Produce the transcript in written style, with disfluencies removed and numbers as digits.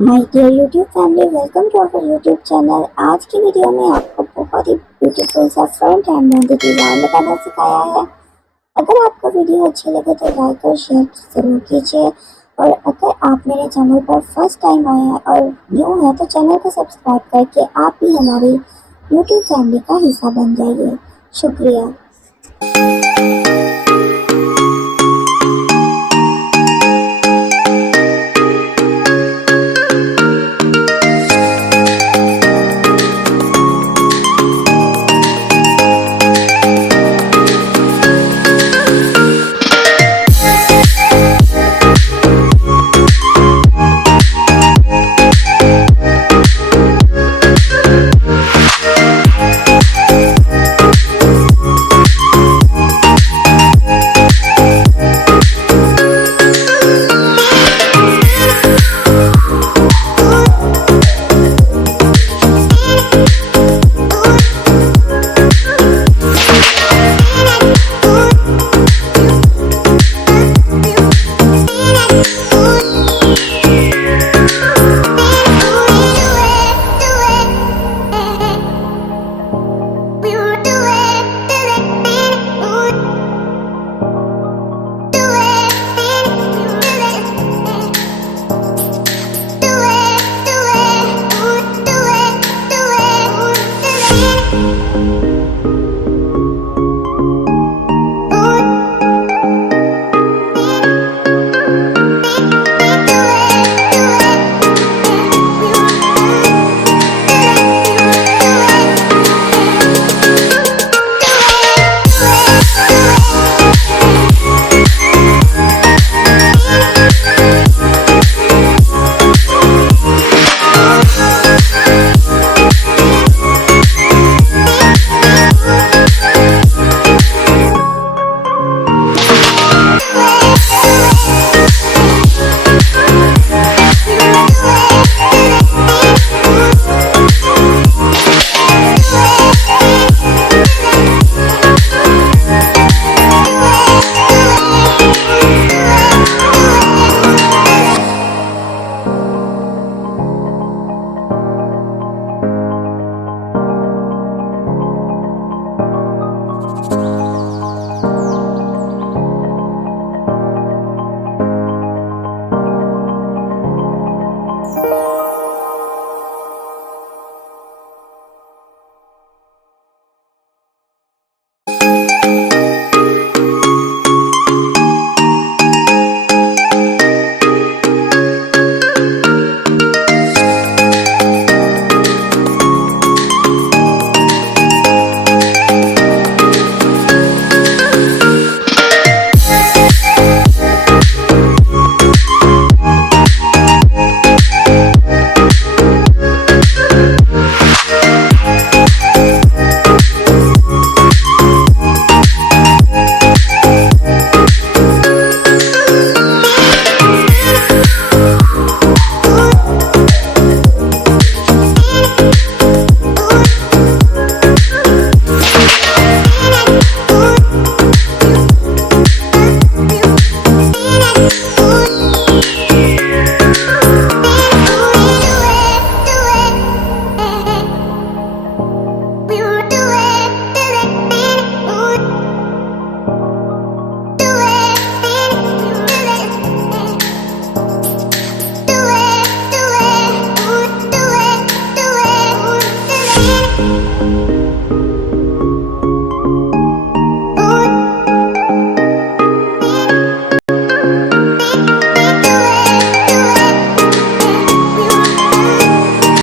My dear YouTube family, welcome to our YouTube channel. आज की video में आपको बहुत ही ब्यूटीफुल सा फ्रंट हैंड मेहंदी डिजाइन लगाना सिखाया है। अगर आपको वीडियो अच्छी लगे तो लाइक और शेयर जरूर कीजिए। और अगर आप मेरे चैनल पर फर्स्ट टाइम आए हैं और न्यू है तो चैनल को सब्सक्राइब करके आप भी हमारी यूट्यूब फैमिली का हिस्सा बन जाइए। शुक्रिया।